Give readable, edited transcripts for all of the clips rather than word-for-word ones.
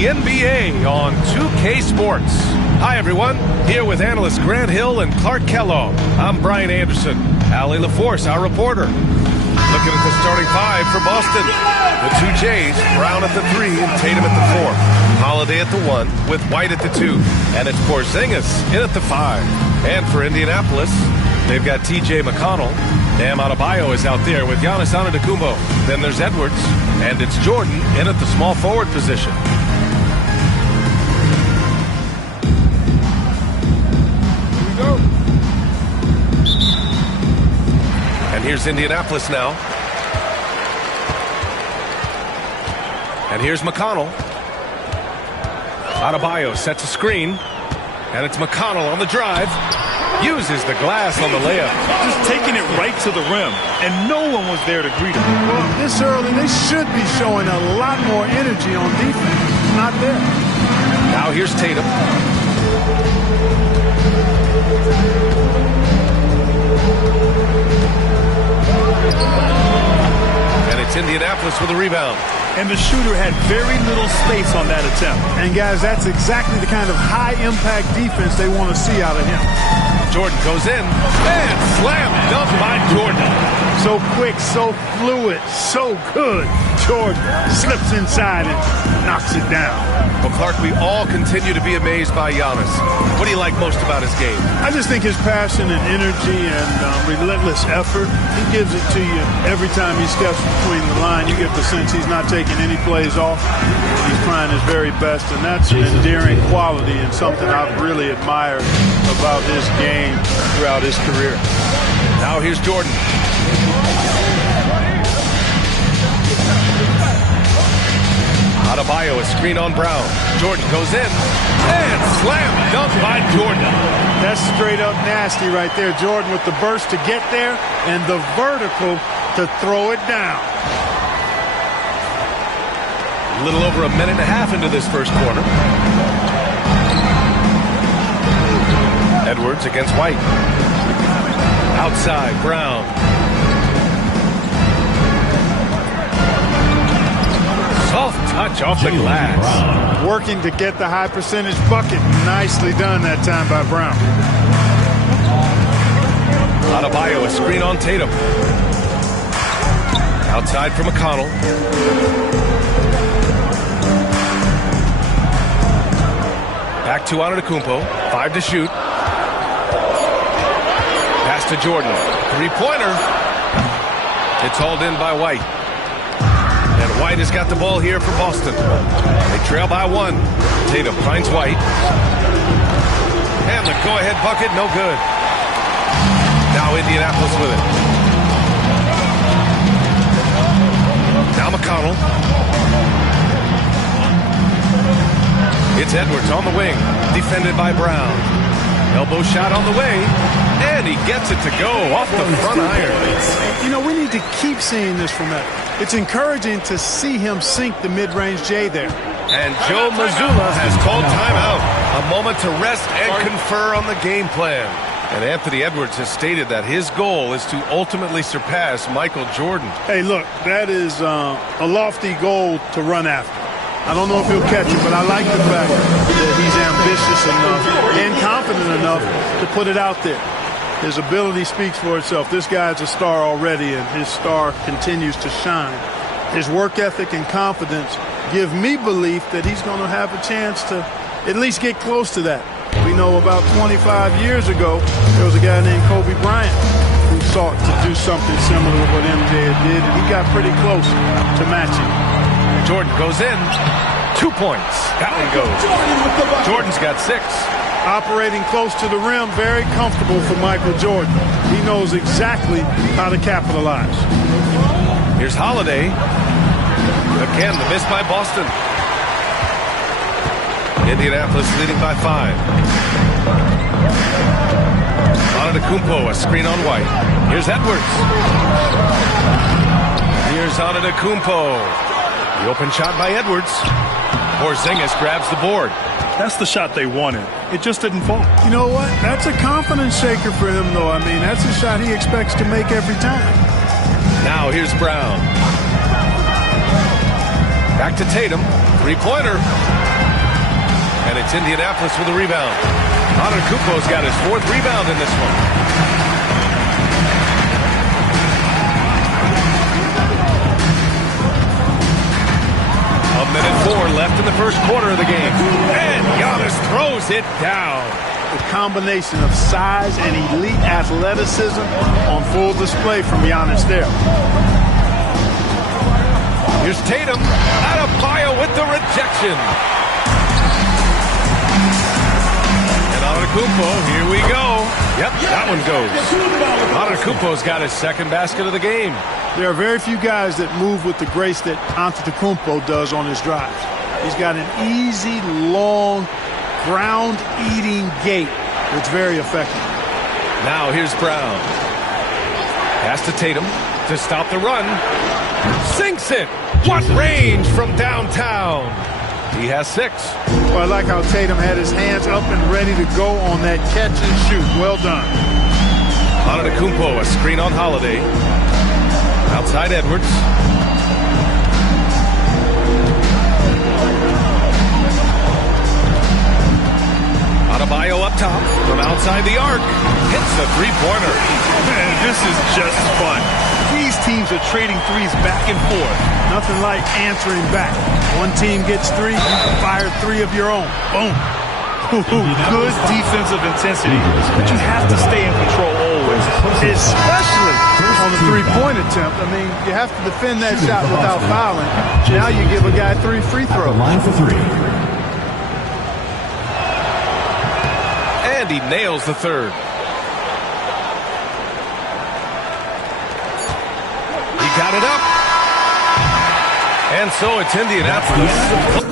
the NBA on 2K Sports. Hi, everyone. Here with analysts Grant Hill and Clark Kellogg. I'm Brian Anderson. Allie LaForce, our reporter. Looking at the starting five for Boston. The two Jays, Brown at the 3 and Tatum at the 4. Holiday at the 1 with White at the 2. And it's Porzingis in at the 5. And for Indianapolis, they've got T.J. McConnell. Bam Adebayo is out there with Giannis Antetokounmpo. Then there's Edwards. And it's Jordan in at the small forward position. Here we go. And here's Indianapolis now. And here's McConnell. Adebayo sets a screen. And it's McConnell on the drive. Uses the glass on the layup. Just taking it right to the rim. And no one was there to greet him. Well, this early, they should be showing a lot more energy on defense. Not there. Now here's Tatum. And it's Indianapolis with a rebound. And the shooter had very little space on that attempt. And, guys, that's exactly the kind of high-impact defense they want to see out of him. Jordan goes in, and slam dunk by Jordan. So quick, so fluid, so good. Jordan slips inside and knocks it down. Well, Clark, we all continue to be amazed by Giannis. What do you like most about his game? I just think his passion and energy and relentless effort, he gives it to you every time he steps between the line. You get the sense he's not taking any plays off. He's trying his very best, and that's an endearing quality and something I've really admired about his game throughout his career. Now here's Jordan. Adebayo, a screen on Brown. Jordan goes in, and slam dunk by Jordan. That's straight up nasty right there. Jordan with the burst to get there and the vertical to throw it down. A little over a minute and a half into this first quarter. Edwards against White. Outside, Brown. Soft touch off the glass. Working to get the high percentage bucket. Nicely done that time by Brown. Adebayo, a screen on Tatum. Outside for McConnell. Back to Antetokounmpo. 5 to shoot. Pass to Jordan. Three-pointer. It's hauled in by White. And White has got the ball here for Boston. They trail by 1. Tatum finds White. And the go-ahead bucket, no good. Now Indianapolis with it. Now McConnell. It's Edwards on the wing. Defended by Brown. Elbow shot on the way. And he gets it to go off the front iron. You know, we need to keep seeing this from Edwards. It's encouraging to see him sink the mid-range J there. And Joe Mazzulla has called timeout. A moment to rest and confer on the game plan. And Anthony Edwards has stated that his goal is to ultimately surpass Michael Jordan. Hey, look, that is a lofty goal to run after. I don't know if he'll catch it, but I like the fact that he's ambitious enough and confident enough to put it out there. His ability speaks for itself. This guy's a star already, and his star continues to shine. His work ethic and confidence give me belief that he's going to have a chance to at least get close to that. We know about 25 years ago, there was a guy named Kobe Bryant who sought to do something similar to what MJ did, and he got pretty close to matching. Jordan goes in. 2 points. That one goes. Jordan's got 6. Operating close to the rim, very comfortable for Michael Jordan. He knows exactly how to capitalize. Here's Holiday. Again, the miss by Boston. Indianapolis leading by 5. Antetokounmpo, a screen on White. Here's Edwards. Here's Antetokounmpo. The open shot by Edwards. Porzingis grabs the board. That's the shot they wanted. It just didn't fall. You know what? That's a confidence shaker for him, though. I mean, that's a shot he expects to make every time. Now here's Brown. Back to Tatum. Three-pointer. It's Indianapolis with a rebound. Antetokounmpo's got his 4th rebound in this one. A minute 4 left in the first quarter of the game. And Giannis throws it down. The combination of size and elite athleticism on full display from Giannis there. Here's Tatum. Adebayo with the rejection. And Antetokounmpo, here we go. Yep, that one goes. Antetokounmpo's got his 2nd basket of the game. There are very few guys that move with the grace that Antetokounmpo does on his drives. He's got an easy, long, ground-eating gait that's very effective. Now here's Brown. Pass to Tatum to stop the run. Sinks it. What range from downtown. He has 6. Well, I like how Tatum had his hands up and ready to go on that catch and shoot. Well done. Antetokounmpo, a screen on Holiday. Outside Edwards. Adebayo up top from outside the arc. Hits the three-pointer. Man, this is just fun. These teams are trading threes back and forth. Nothing like answering back. One team gets 3, you fire 3 of your own. Boom. Good defensive intensity, but you have to stay in control always, especially on the three-point attempt. I mean, you have to defend that shot without fouling. Now you give a guy 3 free throws. Line for 3. And he nails the 3rd. He got it up. And so it's Indianapolis.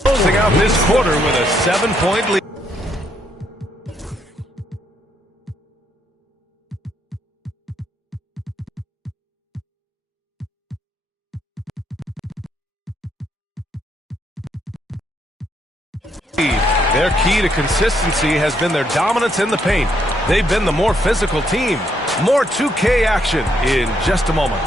Closing out this quarter with a 7-point lead. Their key to consistency has been their dominance in the paint. They've been the more physical team. More 2K action in just a moment.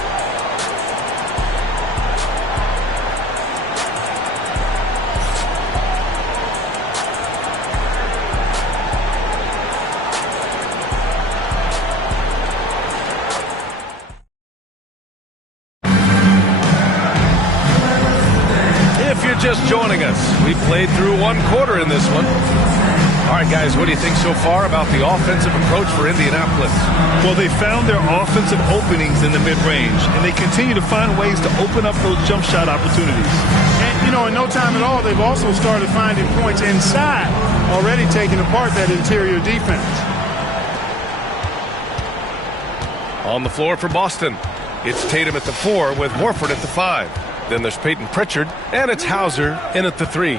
Just joining us. We played through 1 quarter in this one. All right, guys, what do you think so far about the offensive approach for Indianapolis? Well, they found their offensive openings in the mid-range, and they continue to find ways to open up those jump shot opportunities. And, you know, in no time at all, they've also started finding points inside, already taking apart that interior defense. On the floor for Boston, it's Tatum at the 4 with Horford at the 5. Then there's Peyton Pritchard, and it's Hauser in at the 3.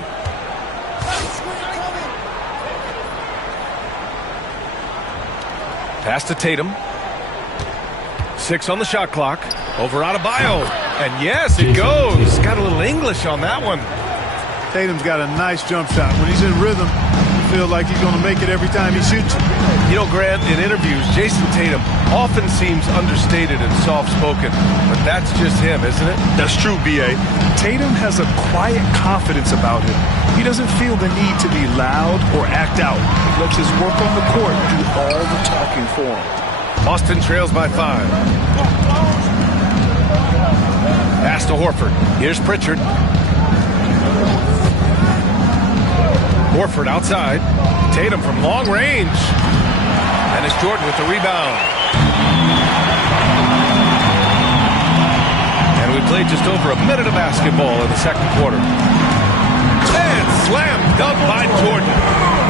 Pass to Tatum. 6 on the shot clock. Over Adebayo. And yes, it goes. Got a little English on that one. Tatum's got a nice jump shot. When he's in rhythm, you feel like he's going to make it every time he shoots it. You know, Grant, in interviews, Jason Tatum often seems understated and soft-spoken, but that's just him, isn't it? That's true, B.A. Tatum has a quiet confidence about him. He doesn't feel the need to be loud or act out. He lets his work on the court do all the talking for him. Boston trails by 5. Pass to Horford. Here's Pritchard. Horford outside. Tatum from long range. And it's Jordan with the rebound. And we played just over a minute of basketball in the second quarter. And slam dunk by Jordan.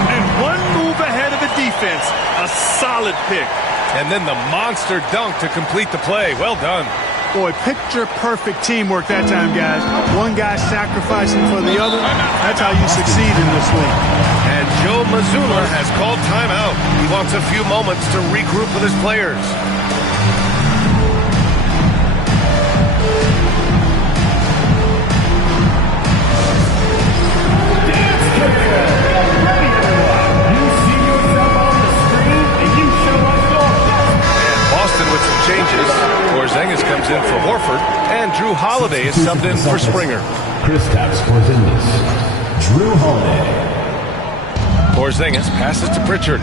And one move ahead of the defense. A solid pick. And then the monster dunk to complete the play. Well done. Boy, picture-perfect teamwork that time, guys. One guy sacrificing for the other. That's how you succeed in this league. And Joe Mazzulla has called timeout. He wants a few moments to regroup with his players. With some changes, Porzingis comes in for Horford, and Drew Holiday is subbed in for Springer. Kristaps Porzingis, Drew Holiday. Porzingis passes to Pritchard.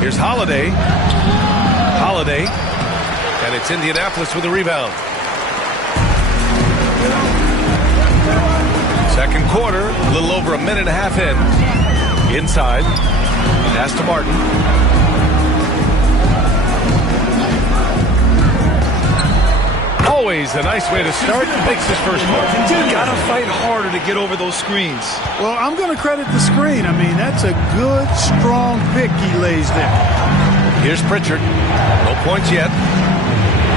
Here's Holiday. Holiday, and it's Indianapolis with a rebound. Second quarter, a little over a minute and a half in. Inside, pass to Martin. Always a nice way to start. Makes his first one. You gotta fight harder to get over those screens. Well, I'm going to credit the screen. I mean, that's a good, strong pick he lays there. Here's Pritchard. No points yet.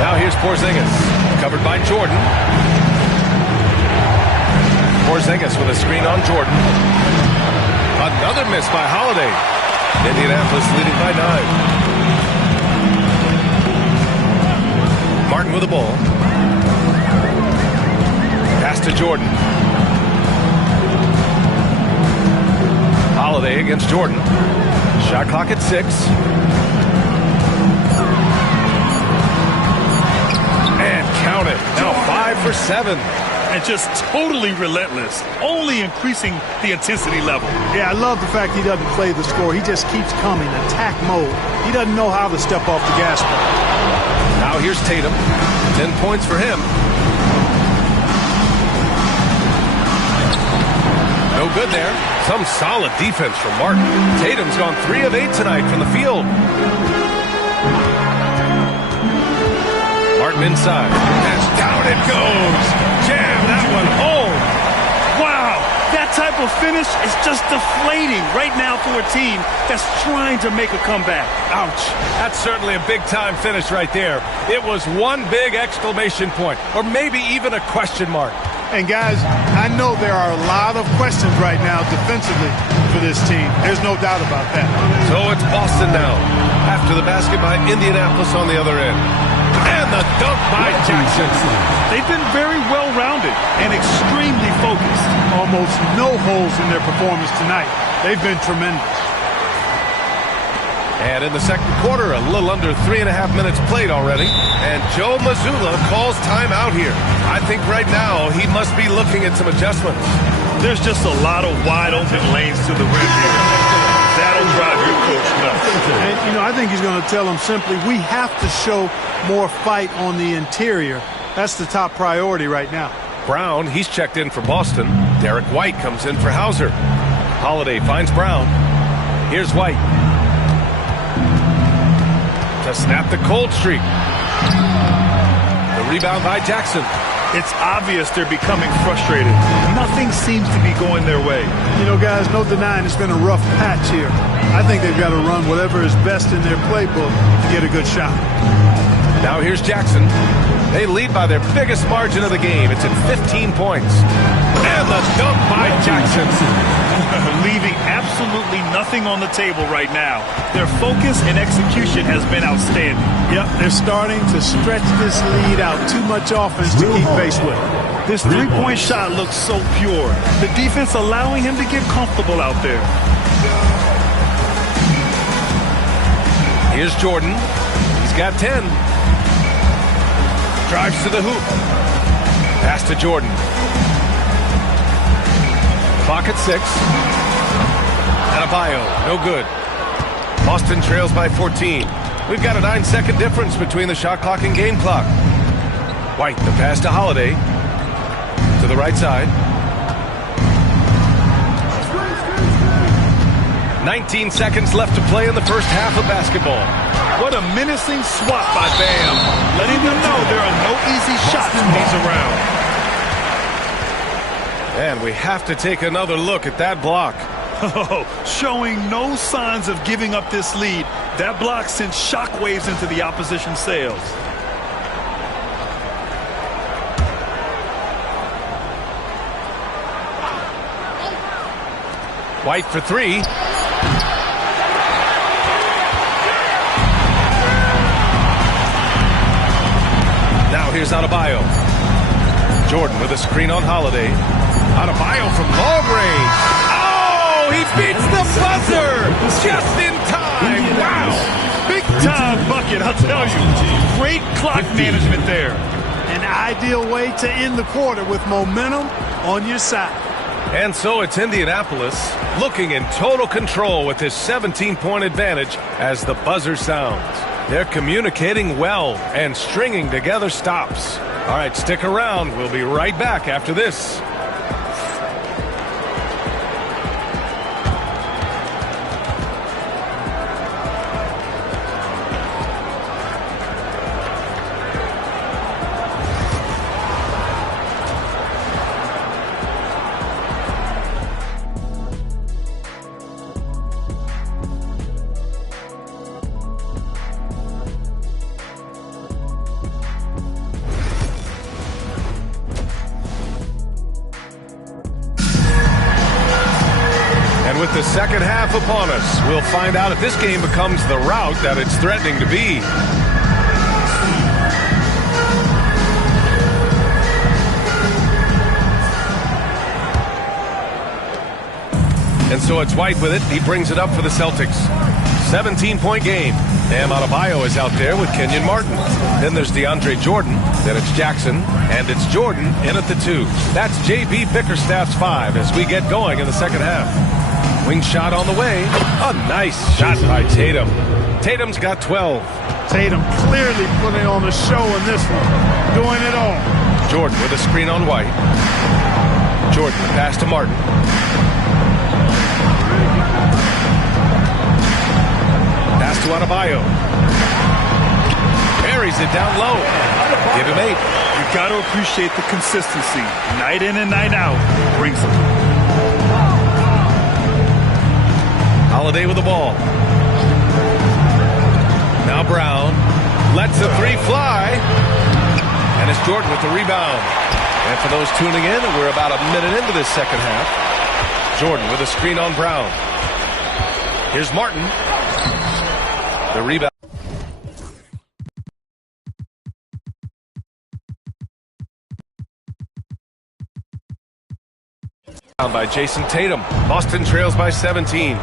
Now here's Porzingis. Covered by Jordan. Porzingis with a screen on Jordan. Another miss by Holiday. Indianapolis leading by 9. Martin with the ball. Pass to Jordan. Holiday against Jordan. Shot clock at 6. And count it. Now 5 for 7. And just totally relentless, only increasing the intensity level. Yeah, I love the fact he doesn't play the score. He just keeps coming, attack mode. He doesn't know how to step off the gas pedal. Now here's Tatum. 10 points for him. No good there. Some solid defense from Martin. Tatum's gone 3 of 8 tonight from the field. Martin inside. And down it goes. Jam that one home. Wow, that type of finish is just deflating right now for a team that's trying to make a comeback. Ouch. That's certainly a big-time finish right there. It was one big exclamation point, or maybe even a question mark. And guys, I know there are a lot of questions right now defensively for this team. There's no doubt about that. So it's Boston now. After the basket by Indianapolis on the other end. And the dunk by Jackson. They've been very well-rounded and extremely focused. Almost no holes in their performance tonight. They've been tremendous. And in the second quarter, a little under 3.5 minutes played already. And Joe Mazzulla calls timeout here. I think right now he must be looking at some adjustments. There's just a lot of wide-open lanes to the rim here. That'll drive your coach nuts. And, you know, I think he's going to tell them simply, we have to show more fight on the interior. That's the top priority right now. Brown, he's checked in for Boston. Derek White comes in for Hauser. Holiday finds Brown. Here's White. To snap the cold streak. The rebound by Jackson. It's obvious they're becoming frustrated. Nothing seems to be going their way. You know, guys, no denying it's been a rough patch here. I think they've got to run whatever is best in their playbook to get a good shot. Now here's Jackson. They lead by their biggest margin of the game. It's at 15 points. And the dunk by Jackson. Leaving absolutely nothing on the table right now. Their focus and execution has been outstanding. Yep, they're starting to stretch this lead out. Too much offense to keep pace with. This three-point shot looks so pure. The defense allowing him to get comfortable out there. Here's Jordan. He's got 10. Drives to the hoop. Pass to Jordan. Clock at 6. Adebayo, no good. Boston trails by 14. We've got a 9-second difference between the shot clock and game clock. White, the pass to Holiday. To the right side. 19 seconds left to play in the first half of basketball. What a menacing swat by Bam, letting them know there are no easy shots when he's around. And we have to take another look at that block. Oh, showing no signs of giving up this lead. That block sent shockwaves into the opposition sails. White for three. Now here's Adebayo. Jordan with a screen on Holiday. Adebayo from long range. Oh, he beats the buzzer just in time. Wow. Big time bucket, I'll tell you. Great clock management there. An ideal way to end the quarter with momentum on your side. And so it's Indianapolis looking in total control with this 17-point advantage as the buzzer sounds. They're communicating well and stringing together stops. All right, stick around. We'll be right back after this. With the second half upon us, we'll find out if this game becomes the rout that it's threatening to be. And so it's White with it. He brings it up for the Celtics. 17-point game. Bam Adebayo is out there with Kenyon Martin. Then there's DeAndre Jordan. Then it's Jackson. And it's Jordan in at the 2. That's J.B. Bickerstaff's 5 as we get going in the second half. Wing shot on the way. A nice shot by Tatum. Tatum's got 12. Tatum clearly putting on a show in this one. Doing it all. Jordan with a screen on White. Jordan, the pass to Martin. Pass to Adebayo. Buries it down low. Give him 8. You've got to appreciate the consistency. Night in and night out brings them. Holiday with the ball. Now Brown lets the 3 fly. And it's Jordan with the rebound. And for those tuning in, we're about a minute into this second half. Jordan with a screen on Brown. Here's Martin. The rebound. By Jason Tatum. Boston trails by 17.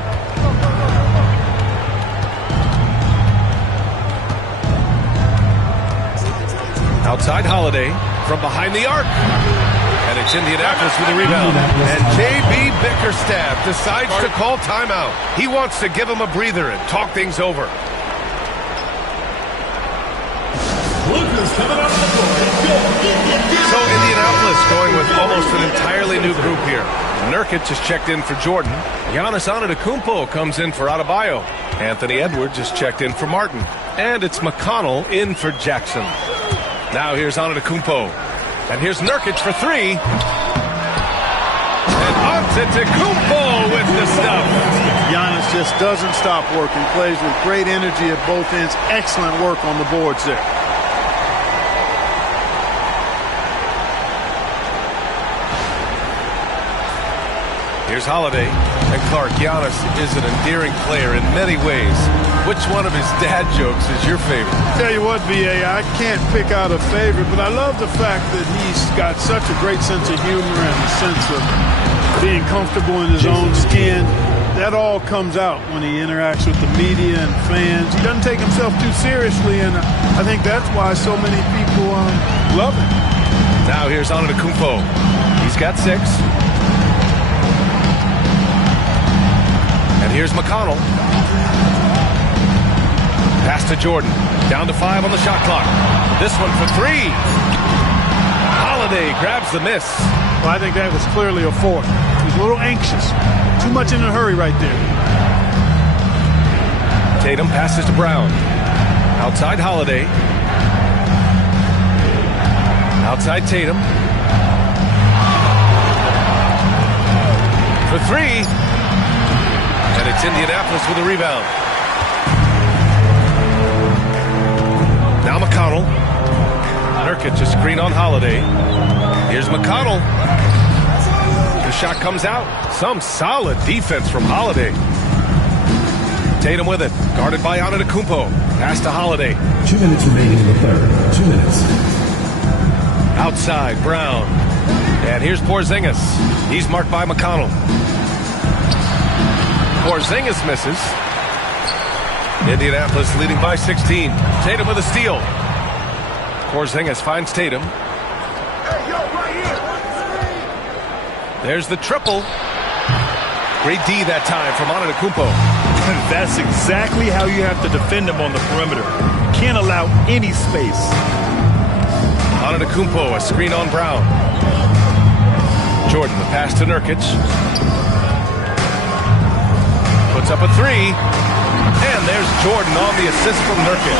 Outside Holiday from behind the arc. And it's Indianapolis with a rebound. And J.B. Bickerstaff decides to call timeout. He wants to give him a breather and talk things over. So Indianapolis going with almost an entirely new group here. Nurkic has checked in for Jordan. Giannis Antetokounmpo comes in for Adebayo. Anthony Edwards has checked in for Martin. And it's McConnell in for Jackson. Now here's Antetokounmpo. And here's Nurkic for 3. And Antetokounmpo with the stuff. Giannis just doesn't stop working. Plays with great energy at both ends. Excellent work on the boards there. Here's Holiday. And Clark, Giannis is an endearing player in many ways. Which one of his dad jokes is your favorite? Tell you what, B.A., I can't pick out a favorite, but I love the fact that he's got such a great sense of humor and a sense of being comfortable in his own skin. That all comes out when he interacts with the media and fans. He doesn't take himself too seriously, and I think that's why so many people love him. Now here's Antetokounmpo. He's got 6. And here's McConnell. Pass to Jordan. Down to 5 on the shot clock. This one for 3. Holiday grabs the miss. Well, I think that was clearly a 4. He was a little anxious. Too much in a hurry right there. Tatum passes to Brown. Outside Holiday. Outside Tatum. For 3. And it's Indianapolis with a rebound. Now McConnell. Nurkic, a screen on Holiday. Here's McConnell. The shot comes out. Some solid defense from Holiday. Tatum with it. Guarded by Antetokounmpo. Pass to Holiday. 2 minutes remaining in the third. 2 minutes. Outside, Brown. And here's Porzingis. He's marked by McConnell. Porzingis misses. Indianapolis leading by 16. Tatum with a steal. Porzingis finds Tatum. There's the triple. Great D that time from Antetokounmpo. That's exactly how you have to defend him on the perimeter. Can't allow any space. Antetokounmpo, a screen on Brown. Jordan, the pass to Nurkic. Puts up a three. And there's Jordan on the assist from Nurkic.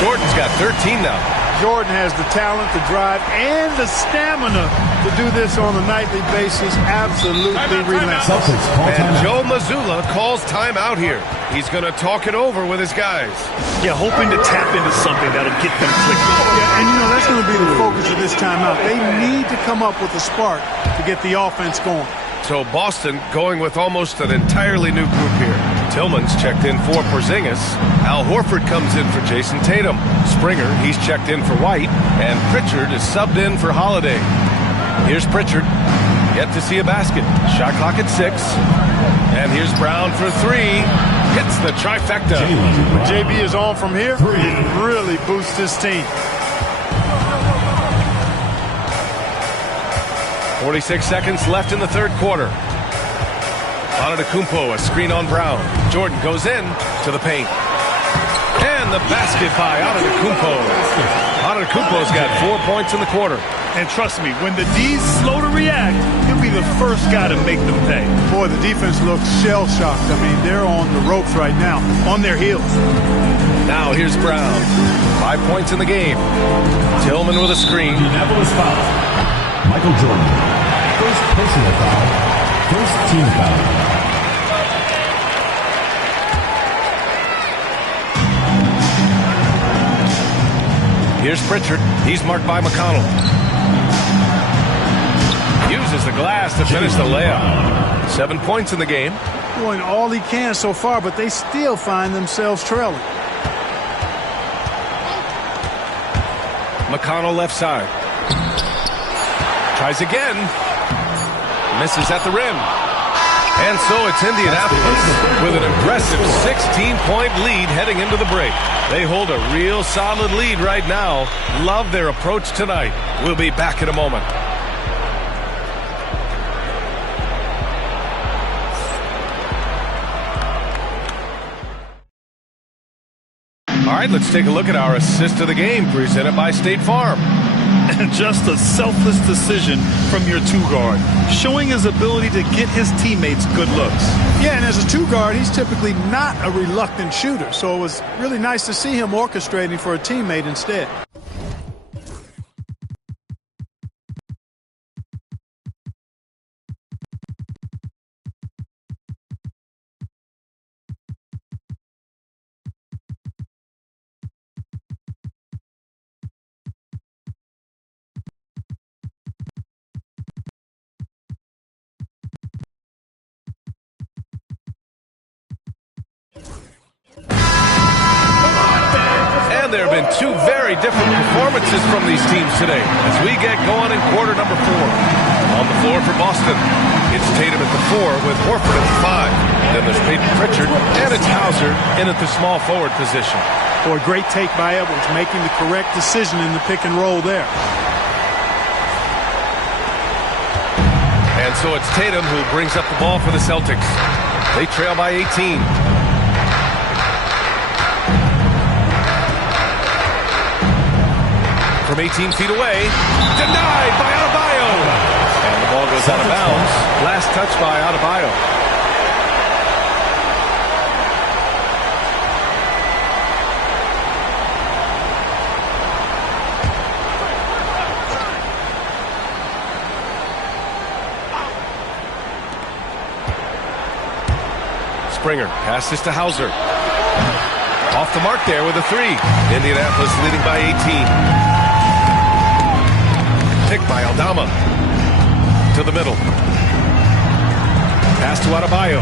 Jordan's got 13 now. Jordan has the talent, the drive, and the stamina to do this on a nightly basis. Absolutely relentless. And Joe Mazzulla calls timeout here. He's going to talk it over with his guys. Yeah, hoping to tap into something that'll get them clicking. Yeah, and you know, that's going to be the focus of this timeout. They need to come up with a spark to get the offense going. So Boston going with almost an entirely new group here. Tillman's checked in for Porzingis. Al Horford comes in for Jason Tatum. Springer, he's checked in for White. And Pritchard is subbed in for Holiday. Here's Pritchard. Yet to see a basket. Shot clock at 6. And here's Brown for 3. Hits the trifecta. When JB is on from here, it really boosts his team. 46 seconds left in the third quarter. Antetokounmpo, a screen on Brown. Jordan goes in to the paint. And the basket by Antetokounmpo. Antetokounmpo's got 4 points in the quarter. And trust me, when the D's slow to react, he'll be the first guy to make them pay. Boy, the defense looks shell-shocked. I mean, they're on the ropes right now, on their heels. Now here's Brown. 5 points in the game. Tillman with a screen. Indianapolis foul. Michael Jordan. First personal foul. First team foul. Here's Pritchard. He's marked by McConnell. Uses the glass to finish the layup. 7 points in the game. Doing all he can so far, but they still find themselves trailing. McConnell left side. Tries again. Misses at the rim. And so it's Indianapolis with an impressive 16-point lead heading into the break. They hold a real solid lead right now. Love their approach tonight. We'll be back in a moment. All right, let's take a look at our assist of the game presented by State Farm. Just a selfless decision from your two-guard, showing his ability to get his teammates good looks. Yeah, and as a two-guard, he's typically not a reluctant shooter, so it was really nice to see him orchestrating for a teammate instead. There have been two very different performances from these teams today as we get going in quarter number 4. On the floor for Boston, it's Tatum at the 4 with Horford at the 5. Then there's Peyton Pritchard and it's Hauser in at the small forward position. Boy, great take by Edwards, making the correct decision in the pick and roll there. And so it's Tatum who brings up the ball for the Celtics. They trail by 18. From 18 feet away, denied by Adebayo. And the ball goes out of bounds. Last touch by Adebayo. Springer passes to Hauser. Off the mark there with a 3. Indianapolis leading by 18. Pick by Aldama to the middle. Pass to Adebayo.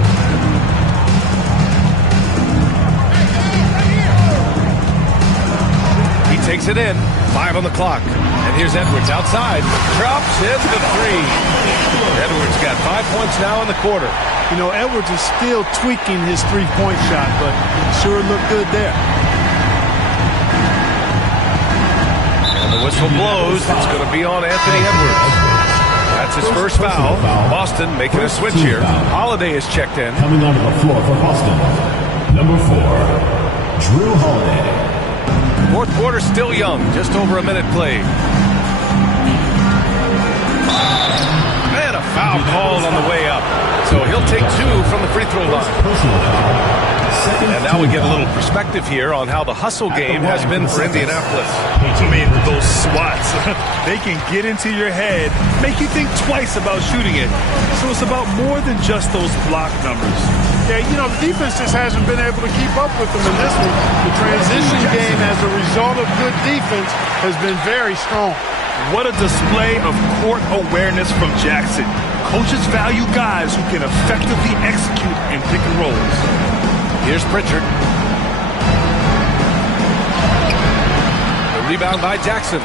He takes it in. 5 on the clock. And here's Edwards outside. Drops in the 3. Edwards got 5 points now in the quarter. You know, Edwards is still tweaking his three-point shot, but sure looked good there. And the whistle blows. It's going to be on Anthony Edwards. That's his first foul. Boston making a switch here. Holiday is checked in. Coming onto the floor for Boston, number 4, Drew Holiday. Fourth quarter still young. Just over a minute played. And a foul called on the way up. So he'll take 2 from the free throw line. Personal foul. And now we get a little perspective here on how the hustle game has been for Indianapolis. I mean, those swats, they can get into your head, make you think twice about shooting it. So it's about more than just those block numbers. Yeah, you know, the defense just hasn't been able to keep up with them in this one. The transition game as a result of good defense has been very strong. What a display of court awareness from Jackson. Coaches value guys who can effectively execute in pick and rolls. Here's Pritchard. The rebound by Jackson.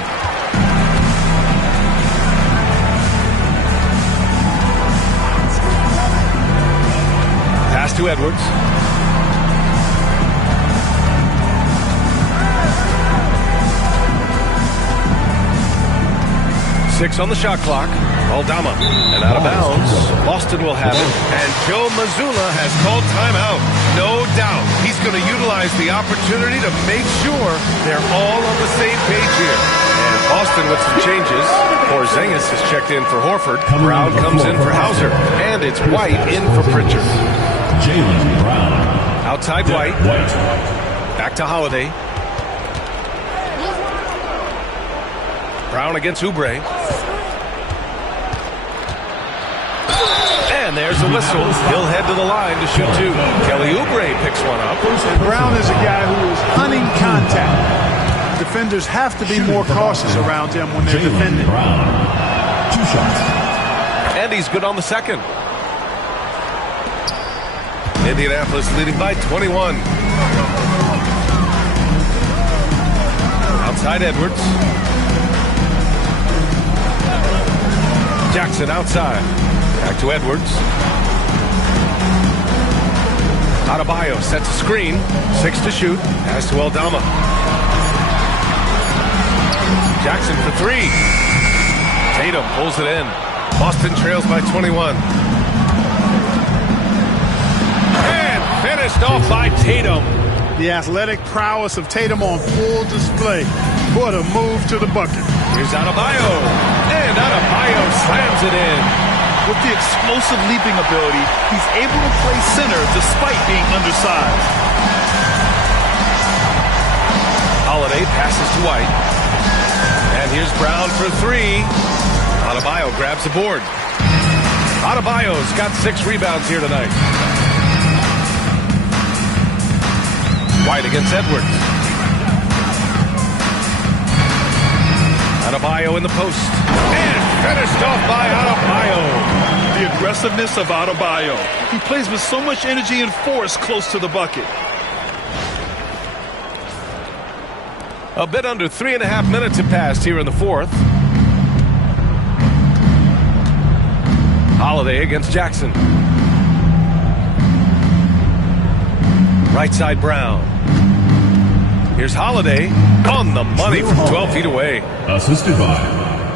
Pass to Edwards. Six on the shot clock. Aldama. And out of bounds. Boston will have it. And Joe Mazzulla has called timeout. No doubt he's going to utilize the opportunity to make sure they're all on the same page here. And Boston with some changes. Porzingis is checked in for Horford. Brown comes in for Hauser. And it's White in for Pritchard. Jaylen Brown. Outside White. Back to Holiday. Brown against Oubre. And there's the whistle. He'll head to the line to shoot 2. Kelly Oubre picks one up. And Brown is a guy who is hunting contact. Defenders have to be more cautious around him when they're defending. Brown. 2 shots. And he's good on the second. Indianapolis leading by 21. Outside Edwards. Jackson outside. Back to Edwards. Adebayo sets a screen. 6 to shoot. Pass to Aldama. Jackson for 3. Tatum pulls it in. Boston trails by 21. And finished off by Tatum. The athletic prowess of Tatum on full display. What a move to the bucket. Here's Adebayo. And Adebayo slams it in. With the explosive leaping ability, he's able to play center despite being undersized. Holiday passes to White. And here's Brown for 3. Adebayo grabs the board. Adebayo's got 6 rebounds here tonight. White against Edwards. Adebayo in the post. And finished off by Adebayo. The aggressiveness of Adebayo. He plays with so much energy and force close to the bucket. A bit under 3.5 minutes have passed here in the fourth. Holiday against Jackson. Right side Brown. Here's Holiday on the money from 12 feet away. Assisted by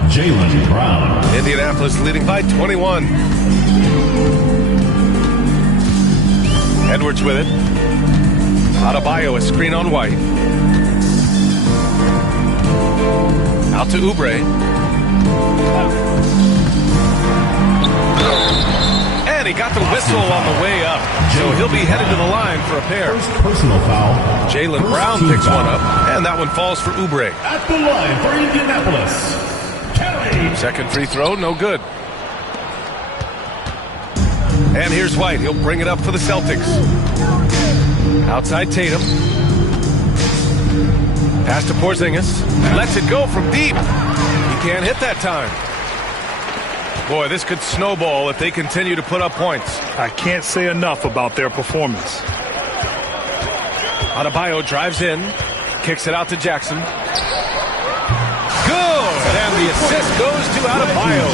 Jaylen Brown. Indianapolis leading by 21. Edwards with it. Adebayo a screen on White. Out to Oubre. And he got the whistle on the way up. So he'll be headed to the line for a pair. First personal foul. Jaylen Brown picks one up. And that one falls for Oubre. At the line for Indianapolis, Kelly. Second free throw, no good. And here's White. He'll bring it up for the Celtics. Outside Tatum. Pass to Porzingis. Lets it go from deep. He can't hit that time. Boy, this could snowball if they continue to put up points. I can't say enough about their performance. Adebayo drives in, kicks it out to Jackson. Good! And the assist goes to Adebayo.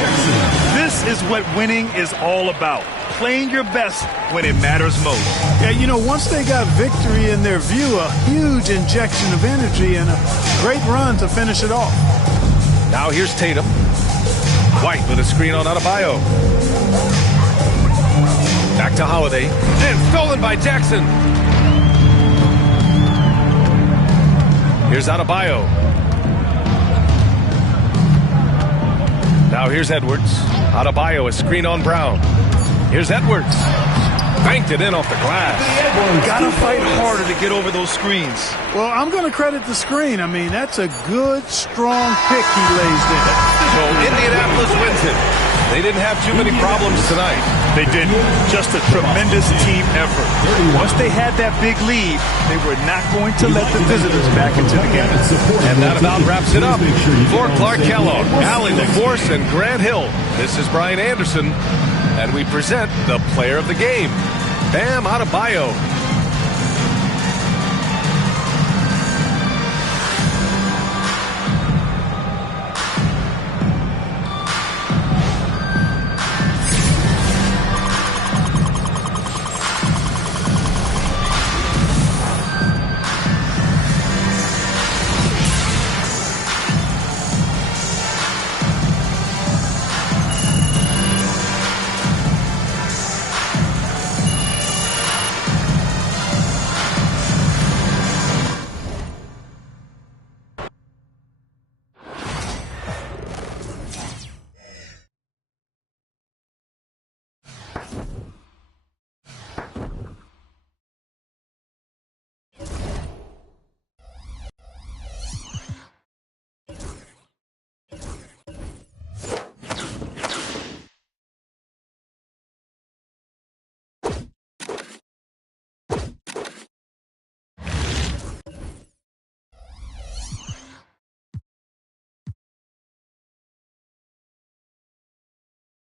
This is what winning is all about. Playing your best when it matters most. Yeah, you know, once they got victory in their view, a huge injection of energy and a great run to finish it off. Now here's Tatum. White with a screen on Adebayo. Back to Holiday. And stolen by Jackson. Here's Adebayo. Now here's Edwards. Adebayo, a screen on Brown. Here's Edwards. Banked it in off the glass. Gotta fight harder to get over those screens. Well, I'm going to credit the screen. I mean, that's a good, strong pick he lays in. So Indianapolis wins it. They didn't have too many problems tonight. They didn't. Just a tremendous team effort. Once they had that big lead, they were not going to let the visitors back into the game. And that about wraps it up. For Clark Kellogg, Allie LaForce, and Grant Hill, this is Brian Anderson, and we present the player of the game, Bam Adebayo.